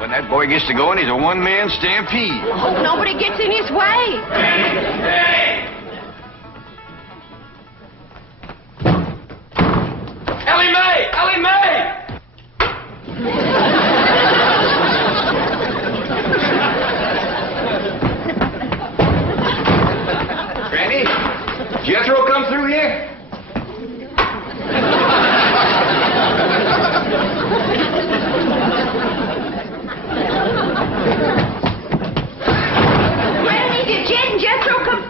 When that boy gets to going, he's a one-man stampede. Hope nobody gets in his way. Hey! Elly May! Elly May! Granny, Jethro come through here? Granny, did Jed and Jethro come?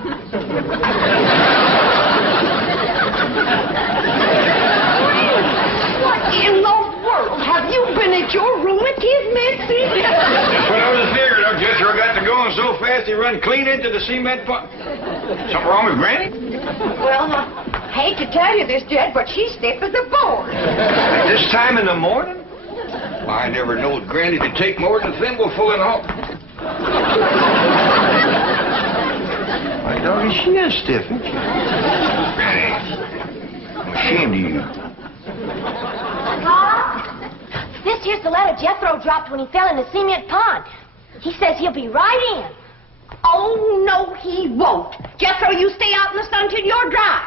What in the world? Have you been at your room at his message? That's what I was figuring. Jethro got to going so fast he run clean into the cement pot. Something wrong with Granny? Well, I hate to tell you this, Jed, but she's stiff as a board. At this time in the morning? I never knowed Granny to take more than a thimbleful and all. My doggy, she is stiff, isn't she? Granny, I'm ashamed of you. Pa, this here's the letter Jethro dropped when he fell in the cement pond. He says he'll be right in. Oh, no, he won't. Jethro, you stay out in the sun till you're dry.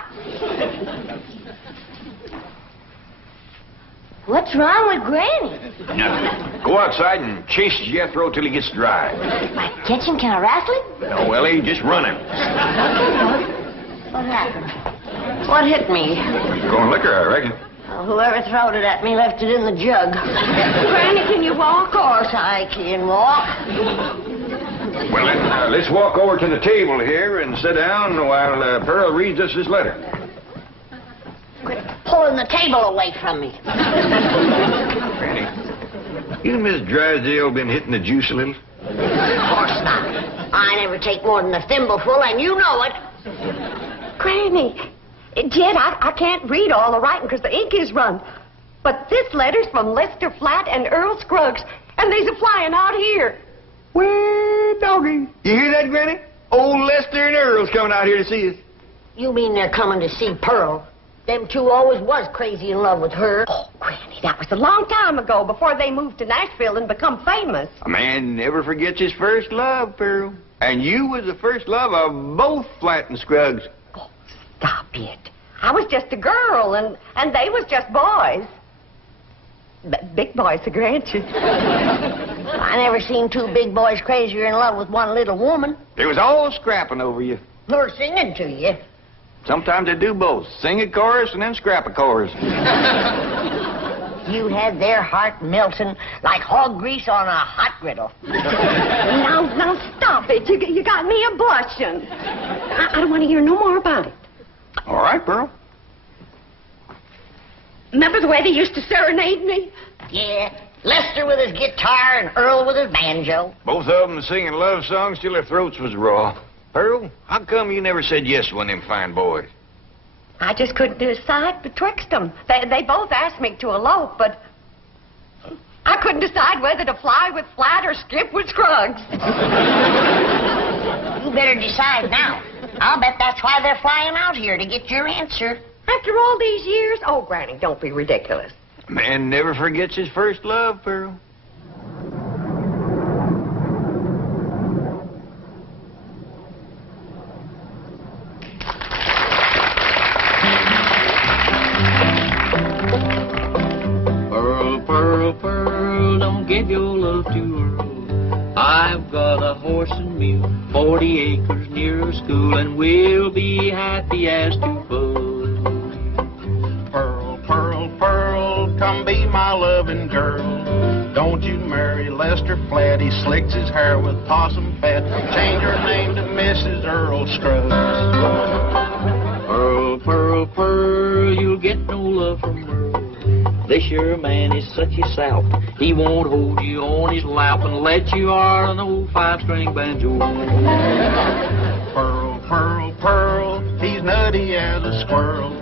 What's wrong with Granny? Nothing. Go outside and chase Jethro till he gets dry. If I catch him, can I wrestle him? No, Ellie, just run him. What happened? What hit me? Going liquor, I reckon. Oh, whoever throwed it at me left it in the jug. Granny, can you walk? Of course I can walk. Well, then, let's walk over to the table here and sit down while Pearl reads us this letter. Quit pulling the table away from me. Granny, you and Miss Drysdale been hitting the juice a little? Of course not. I never take more than a thimbleful, and you know it. Granny, Jed, I can't read all the writing because the ink is run. But this letter's from Lester Flatt and Earl Scruggs, and they's a-flying out here. Well, doggy. You hear that, Granny? Old Lester and Earl's coming out here to see us. You mean they're coming to see Pearl? Them two always was crazy in love with her. Oh, Granny, that was a long time ago, before they moved to Nashville and become famous. A man never forgets his first love, Pearl. And you was the first love of both Flatt and Scruggs. Oh, stop it. I was just a girl, and they was just boys. Big boys, I grant you. I never seen two big boys crazier in love with one little woman. They was all scrapping over you. Or singing to you. Sometimes they do both. Sing a chorus and then scrap a chorus. You had their heart melting like hog grease on a hot griddle. Now, stop it. You got me a-blushing. I don't want to hear no more about it. All right, Pearl. Remember the way they used to serenade me? Yeah, Lester with his guitar and Earl with his banjo. Both of them singing love songs till their throats was raw. Pearl, how come you never said yes to one of them fine boys? I just couldn't decide betwixt them. They both asked me to elope, but I couldn't decide whether to fly with Flatt or skip with Scruggs. You better decide now. I'll bet that's why they're flying out here, to get your answer. After all these years? Oh, Granny, don't be ridiculous. Man never forgets his first love, Pearl. Pearl, Pearl, Pearl, don't give your love to Earl. I've got a horse and mule, 40 acres near a school, and we'll be happy as two buds. Pearl, Pearl, Pearl, come be my loving girl. Don't you marry Lester Flatt, he slicks his hair with possum fat. Change your name to Mrs. Earl Scruggs. Pearl, Pearl, Pearl, you'll get no love from Earl. This your man is such a sout. He won't hold you on his lap and let you on an old 5-string banjo. Pearl, Pearl, Pearl, he's nutty as a squirrel.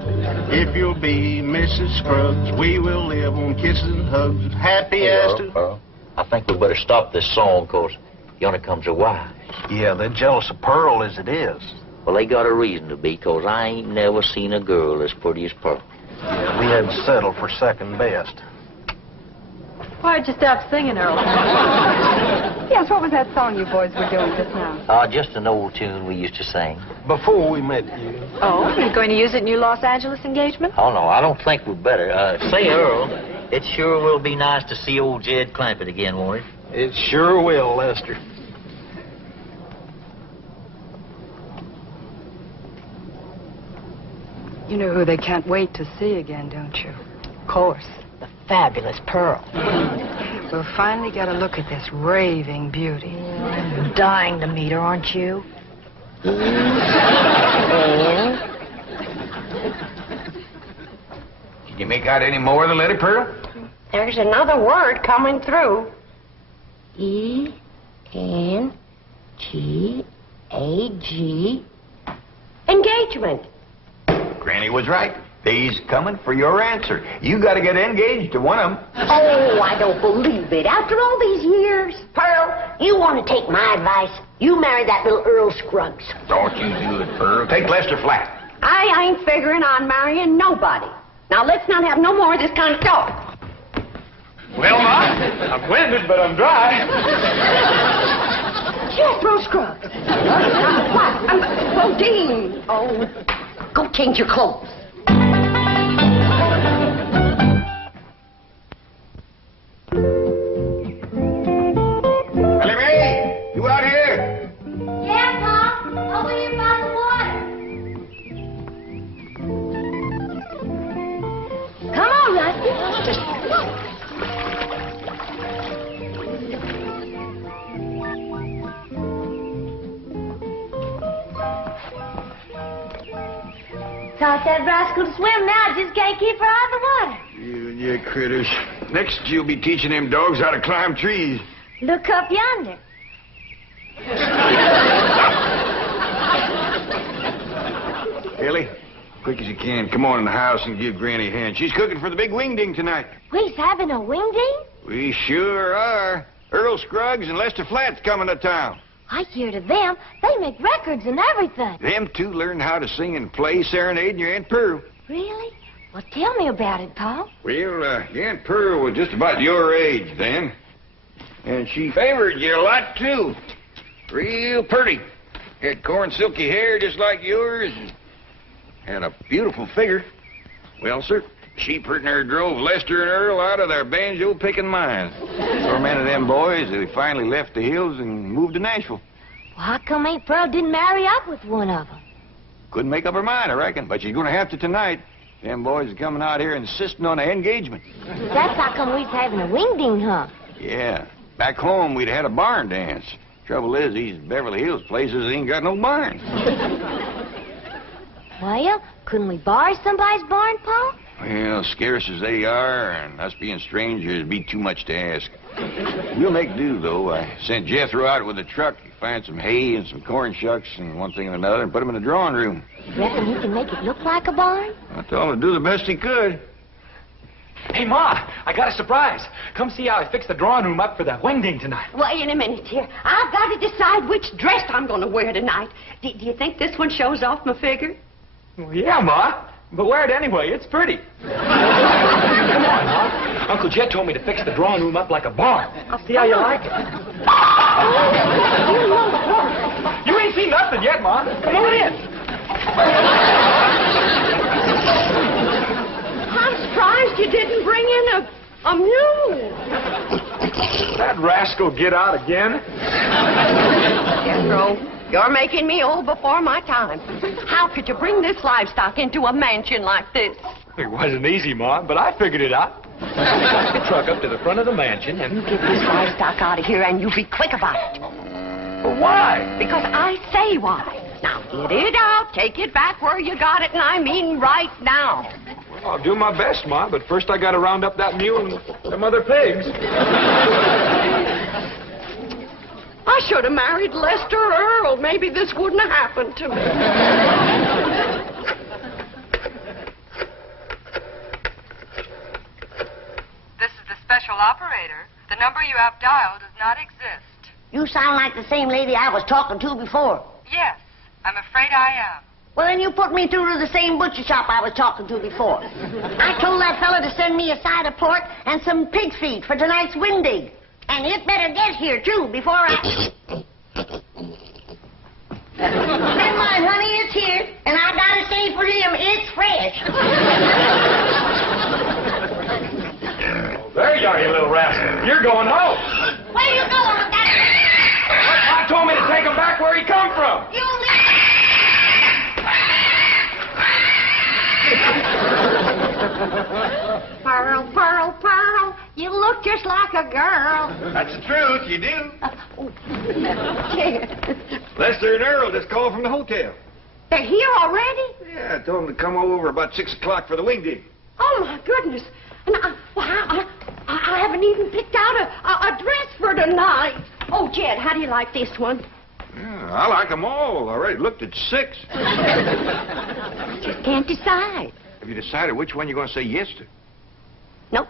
If you'll be Mrs. Scruggs, we will live on kisses and hugs, happy as to... Earl, I think we better stop this song, 'cause yonder comes her wife. Yeah, they're jealous of Pearl as it is. Well, they got a reason to be, 'cause I ain't never seen a girl as pretty as Pearl. Yeah, we had to settle for second best. Why'd you stop singing, Earl? Yes, what was that song you boys were doing just now? Just an old tune we used to sing. Before we met you. Oh, you're going to use it in your Los Angeles engagement? Oh, no, I don't think we'd better. Say, Earl, it sure will be nice to see old Jed Clampett again, won't it? It sure will, Lester. You know who they can't wait to see again, don't you? Of course, the fabulous Pearl. We'll finally get a look at this raving beauty. I'm dying to meet her, aren't you? Did you make out any more of the letter, Pearl? There's another word coming through. E-N-G-A-G. Engagement. Granny was right. He's coming for your answer. You got to get engaged to one of them. Oh, I don't believe it. After all these years. Pearl, you want to take my advice? You marry that little Earl Scruggs. Don't you do it, Pearl. Take Lester Flat. I ain't figuring on marrying nobody. Now, let's not have no more of this kind of talk. Well, Ma, I'm winded, but I'm dry. Jethro Scruggs. What? Bodine. Oh, go change your clothes. Elly May, you out here? Yeah, Pop. Over here by the water. Come on, Rusty. Taught that rascal to swim now. I just can't keep her out of the water. You and your critters. Next, you'll be teaching them dogs how to climb trees. Look up yonder. Elly, quick as you can, come on in the house and give Granny a hand. She's cooking for the big Wingding tonight. We's having a wingding? We sure are. Earl Scruggs and Lester Flat's coming to town. I hear to them. They make records and everything. Them two learned how to sing and play serenading your Aunt Pearl. Really? Well, tell me about it, Pa. Well, your Aunt Pearl was just about your age then. And she favored you a lot, too. Real pretty. Had corn silky hair just like yours. And had a beautiful figure. Well, sir, she pretty near drove Lester and Earl out of their banjo-picking minds. So many of them boys, they finally left the hills and moved to Nashville. Well, how come Aunt Pearl didn't marry up with one of them? Couldn't make up her mind, I reckon. But she's going to have to tonight. Them boys are coming out here insisting on an engagement. That's how come we's having a wingding, huh? Yeah. Back home, we'd had a barn dance. Trouble is, these Beverly Hills places ain't got no barns. Well, couldn't we borrow somebody's barn, Pa? Well, scarce as they are, and us being strangers, it'd be too much to ask. We'll make do, though. I sent Jethro out with a truck to find some hay and some corn shucks and one thing and another and put them in the drawing room. You reckon he can make it look like a barn? I told him to do the best he could. Hey, Ma, I got a surprise. Come see how I fixed the drawing room up for the Wingding tonight. Wait a minute here. I've got to decide which dress I'm going to wear tonight. Do you think this one shows off my figure? Well, yeah, Ma. But wear it anyway. It's pretty. Come on, Ma. Uncle Jed told me to fix the drawing room up like a barn. I'll see how you like it. You ain't seen nothing yet, Ma. Come on in. I'm surprised you didn't bring in a mule. That rascal get out again. Jethro, you're making me old before my time. How could you bring this livestock into a mansion like this? It wasn't easy, Ma, but I figured it out. Took the truck up to the front of the mansion and... You get this livestock out of here and you be quick about it. But why? Because I say why. Now, get it out, take it back where you got it, and I mean right now. Well, I'll do my best, Ma, but first I gotta round up that mule and them other pigs. I should have married Lester Earl. Maybe this wouldn't have happened to me. number you have dialed does not exist. You sound like the same lady I was talking to before. Yes, I'm afraid I am. Well, then you put me through to the same butcher shop I was talking to before. I told that fella to send me a side of pork and some pig feet for tonight's Wingding. And it better get here, too, before I... Never mind, honey, it's here. And I gotta say for him, it's fresh. There you are, you little rascal. You're going home. Where you going with that? I told me to take him back where he come from. You Pearl, Pearl, Pearl, you look just like a girl. That's the truth, you do. Jed. Lester and Earl just called from the hotel. They're here already? Yeah, I told them to come over about 6 o'clock for the Wingding. Oh, my goodness. And I haven't even picked out a dress for tonight. Oh, Jed, how do you like this one? Yeah, I like them all. I already looked at 6. Just can't decide. Have you decided which one you're going to say yes to? Nope.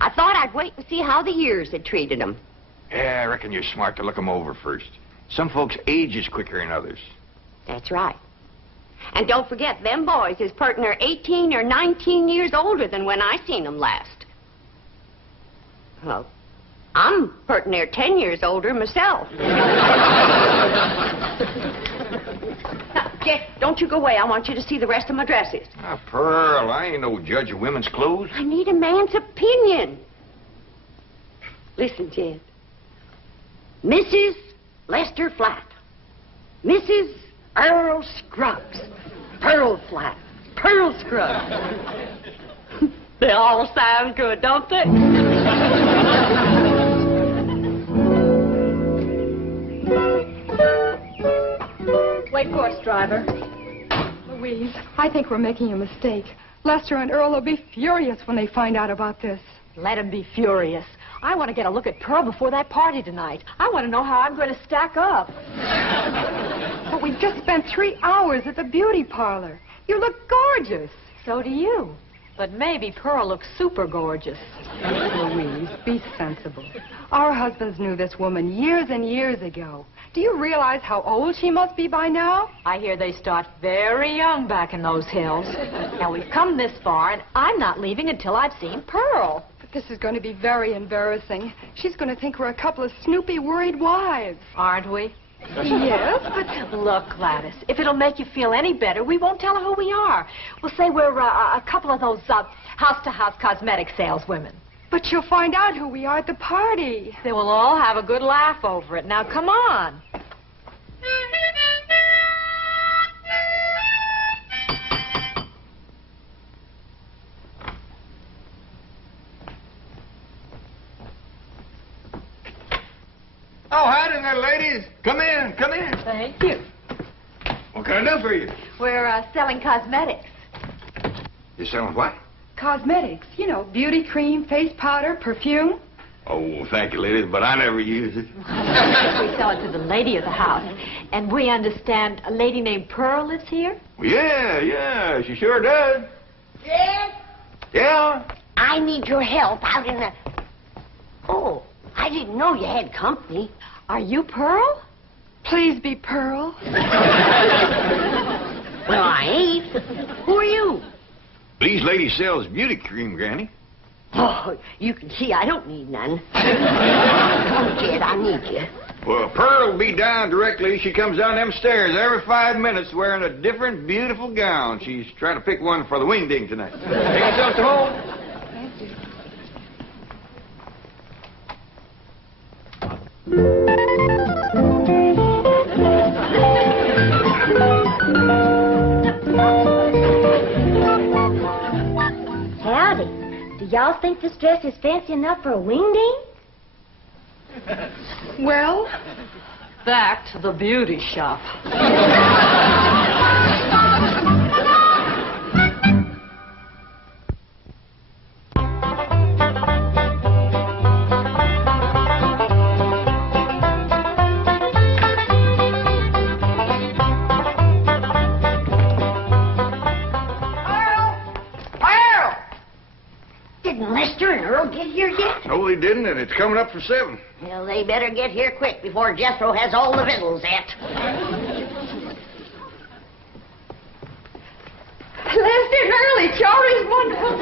I thought I'd wait and see how the years had treated them. Yeah, I reckon you're smart to look them over first. Some folks age is quicker than others. That's right. And don't forget, them boys is pertin' are 18 or 19 years older than when I seen them last. Well, I'm pertin' near 10 years older myself. Now, Jed, don't you go away. I want you to see the rest of my dresses. Ah, Pearl, I ain't no judge of women's clothes. I need a man's opinion. Listen, Jed. Mrs. Lester Flat. Mrs. Earl Scruggs. Pearl Flat. Pearl Scruggs. They all sound good, don't they? Wait for us, driver. Louise, I think we're making a mistake. Lester and Earl will be furious when they find out about this. Let him be furious. I want to get a look at Pearl before that party tonight. I want to know how I'm going to stack up. But we've just spent 3 hours at the beauty parlor. You look gorgeous. So do you. But maybe Pearl looks super gorgeous. Louise, be sensible. Our husbands knew this woman years and years ago. Do you realize how old she must be by now? I hear they start very young back in those hills. Now, we've come this far, and I'm not leaving until I've seen Pearl. But this is going to be very embarrassing. She's going to think we're a couple of snoopy, worried wives. Aren't we? Yes, but... Look, Gladys, if it'll make you feel any better, we won't tell her who we are. We'll say we're a couple of those house-to-house cosmetic saleswomen. But she'll find out who we are at the party. They will all have a good laugh over it. Now, come on. Oh, howdy there, ladies. Come in, come in. Thank you. What can I do for you? We're selling cosmetics. You selling what? Cosmetics, you know, beauty cream, face powder, perfume. Oh, thank you, ladies, but I never use it. We sell it to the lady of the house. And we understand a lady named Pearl lives here? Well, yeah, she sure does. Jed, Yeah? I need your help out in the... Oh, I didn't know you had company. Are you Pearl? Please be Pearl. Well, I ain't. Who are you? These ladies sells beauty cream, Granny. Oh, you can see I don't need none. Come on, Jed, I need you. Well, Pearl will be down directly. She comes down them stairs every 5 minutes wearing a different beautiful gown. She's trying to pick one for the Wingding tonight. Take yourself to home. Thank you. Howdy. Do y'all think this dress is fancy enough for a Wingding? Well, Back to the beauty shop. Didn't Lester and Earl get here yet? No, they certainly didn't, and it's coming up for 7. Well, they better get here quick before Jethro has all the victuals at. Lester and Early, Charlie's wonderful.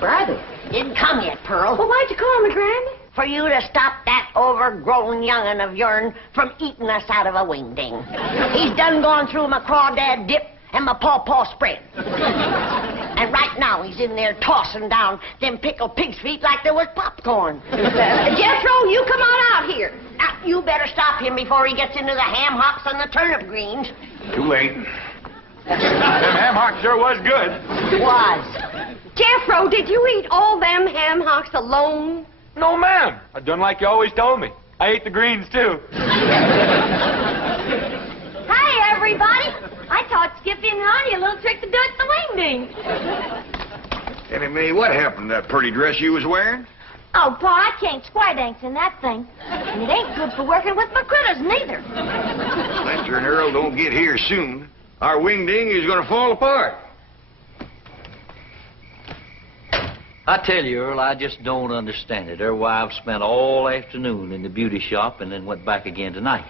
Brother, didn't come yet, Pearl. Well, why'd you call me, Granny? For you to stop that overgrown young'un of yourn from eating us out of a wingding. He's done gone through my crawdad dip and my pawpaw spread. And right now he's in there tossing down them pickled pig's feet like there was popcorn. Jethro, you come on out here. Now, you better stop him before he gets into the ham hocks and the turnip greens. Too late. Them ham hocks sure was good. Was. Jethro, did you eat all them ham hocks alone? No, ma'am. I done like you always told me. I ate the greens, too. Hi, everybody. I taught Skippy and Ronnie a little trick to do at the Wingding. Elly May, what happened to that pretty dress you was wearing? Oh, Pa, I can't square dance in that thing. And it ain't good for working with my critters, neither. Lester and Earl don't get here soon. Our wingding is going to fall apart. I tell you, Earl, I just don't understand it. Their wives spent all afternoon in the beauty shop and then went back again tonight.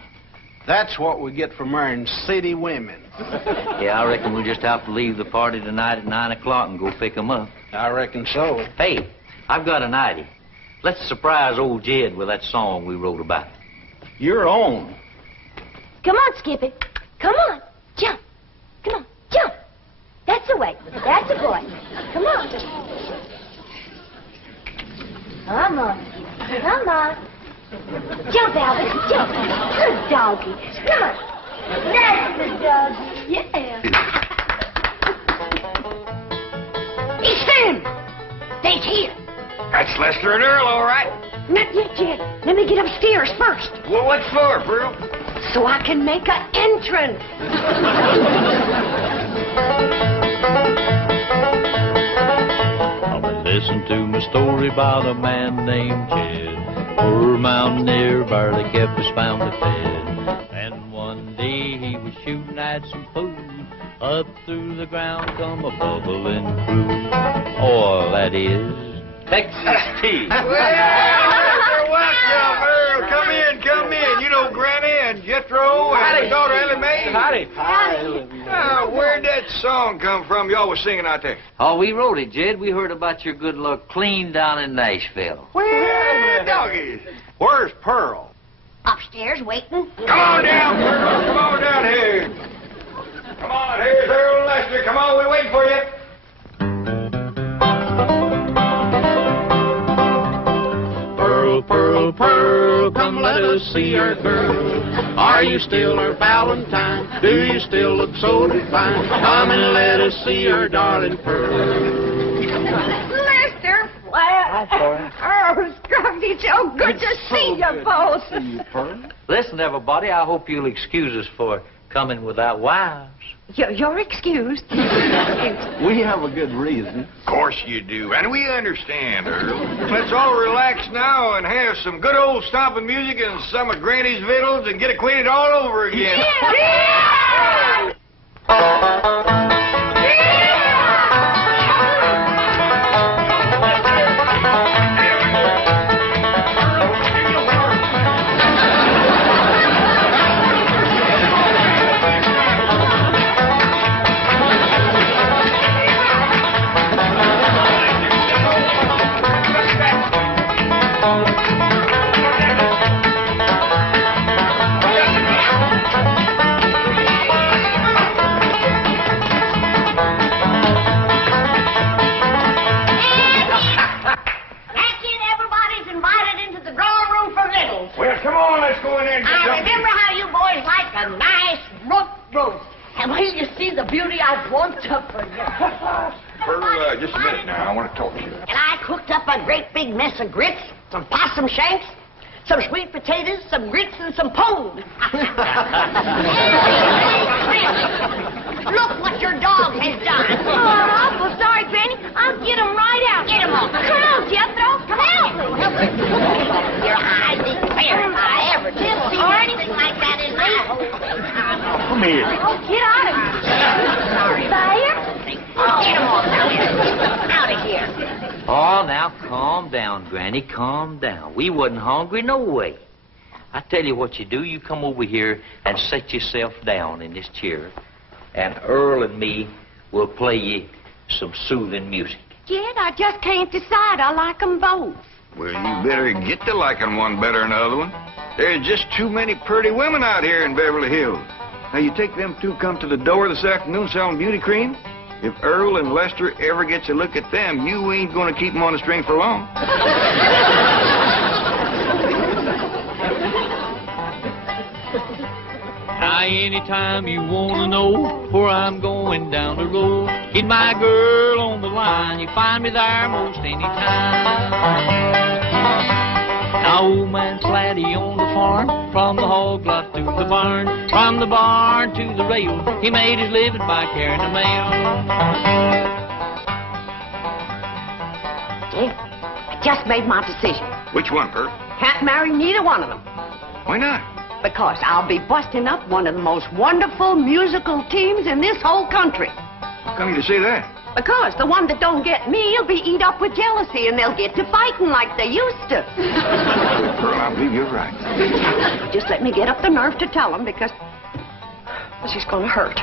That's what we get for marrying city women. Yeah, I reckon we'll just have to leave the party tonight at 9 o'clock and go pick 'em up. I reckon so. Hey, I've got an idea. Let's surprise old Jed with that song we wrote about. Your own. Come on, Skippy. Come on. Jump. Come on. Jump. That's the way. That's the boy. Come on. Come on. Come on. Jump, Albert. Jump. Good doggy. Come on. That's the doggy. Yeah. He's them. They's here. That's Lester and Earl, all right. Not yet, Jed. Let me get upstairs first, Well, what for, Pearl? so I can make an entrance. Listen to my story about a man named Jed. Poor mountaineer barely kept his family fed. And one day he was shooting at some food. Up through the ground come a bubbling crude. Oil, that is, Texas tea. Well, welcome, Earl. Come in, come in. You know Granny and Jethro and his daughter Elly May. Howdy. Now, where'd that song come from you all was singing out there? Oh, we wrote it, Jed. We heard about your good luck clean down in Nashville. Well, doggies. Where's Pearl? Upstairs waiting. Come on down, Pearl. Come on down here. Come on, here's Earl and Lester. Come on, we're waiting for you. Pearl, Pearl, Pearl, come let us see our girl. Are you still our Valentine? Do you still look so divine? Come and let us see our darling Pearl. Lester, oh, Scruffy, so good to see you both. See you, Pearl. Listen, everybody, I hope you'll excuse us for coming without wives. You're excused. We have a good reason. Of course you do, and we understand, Earl. Let's all relax now and have some good old stomping music and some of Granny's victuals and get acquainted all over again. Yeah! Well, come on, let's go in there and get I something. remember how you boys like a nice roast. And when you see the beauty I've won up for you. Pearl, just a minute now. I want to talk to you. And I cooked up a great big mess of grits, some possum shanks, some sweet potatoes, some grits, and some pone. Look what your dog has done. Oh, I'm awful sorry, Granny. I'll get him right out. Get him off. Come on, Jethro. Come on. Your eyes didn't fair if I ever did see anything like that in my whole life. Come here. Oh, get out of here. Sorry. Fire? Oh, get him off now. Out of here. Oh, now calm down, Granny, calm down. We wasn't hungry no way. I tell you what you do. You come over here and set yourself down in this chair, and Earl and me will play you some soothing music. Jed, I just can't decide. I like 'em both. Well, you better get to liking one better than the other one. There's just too many pretty women out here in Beverly Hills. Now, you take them two come to the door this afternoon selling beauty cream. If Earl and Lester ever gets a look at them, you ain't going to keep them on the string for long. Now, anytime you want to know where I'm going down the road, get my girl on the line. You find me there most any time. Now, old man Slatty on the farm, from the hog lot to the barn, from the barn to the rail, he made his living by carrying the mail. Jed, I just made my decision. Which one, Pearl? Can't marry neither one of them. Why not? Because I'll be busting up one of the most wonderful musical teams in this whole country. How come you to say that? Because the one that don't get me will be eat up with jealousy, and they'll get to fighting like they used to. Pearl, I believe you're right. Just let me get up the nerve to tell them, because this is going to hurt.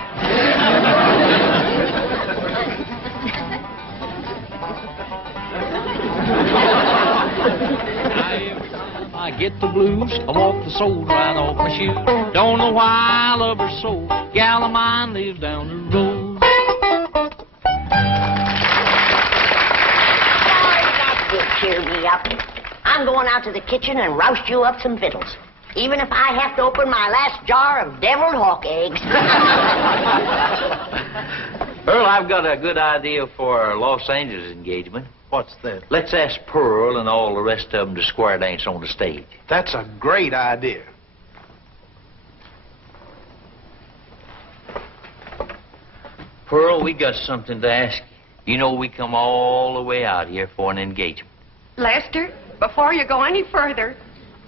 I get the blues, I walk the soles right off my shoes. Don't know why I love her so. Gal of mine lives down the road. Cheer me up. I'm going out to the kitchen and roust you up some victuals, even if I have to open my last jar of deviled hawk eggs. Earl, I've got a good idea for our Los Angeles engagement. What's that? Let's ask Pearl and all the rest of them to square dance on the stage. That's a great idea. Pearl, we got something to ask you. You know we come all the way out here for an engagement. Lester, before you go any further,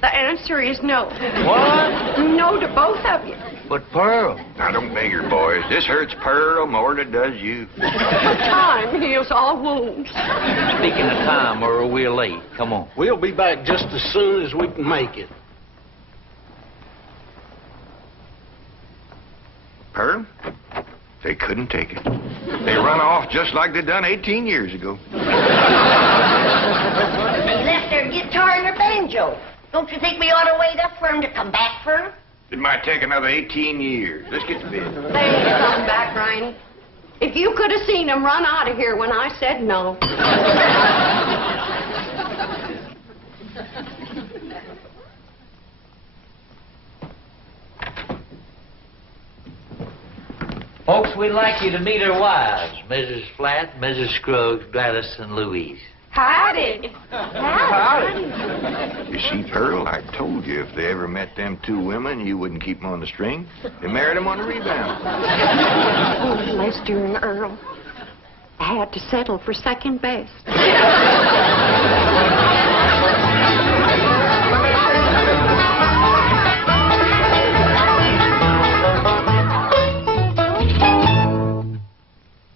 the answer is no. What? No to both of you. But Pearl. Now, don't beg her, boys. This hurts Pearl more than it does you. Time heals all wounds. Speaking of time, Earl, we're late. Come on. We'll be back just as soon as we can make it. Pearl, they couldn't take it. They run off just like they done 18 years ago. They left their guitar and their banjo. Don't you think we ought to wait up for them to come back for them? It might take another 18 years. Let's get to bed. They ain't come back, Riney. If you could have seen them run out of here when I said no. Folks, we'd like you to meet our wives, Mrs. Flatt, Mrs. Scruggs, Gladys, and Louise. Howdy. You see, Pearl, I told you if they ever met them two women, you wouldn't keep them on the string. They married them on the rebound. Oh, Lester and Earl. I had to settle for second best.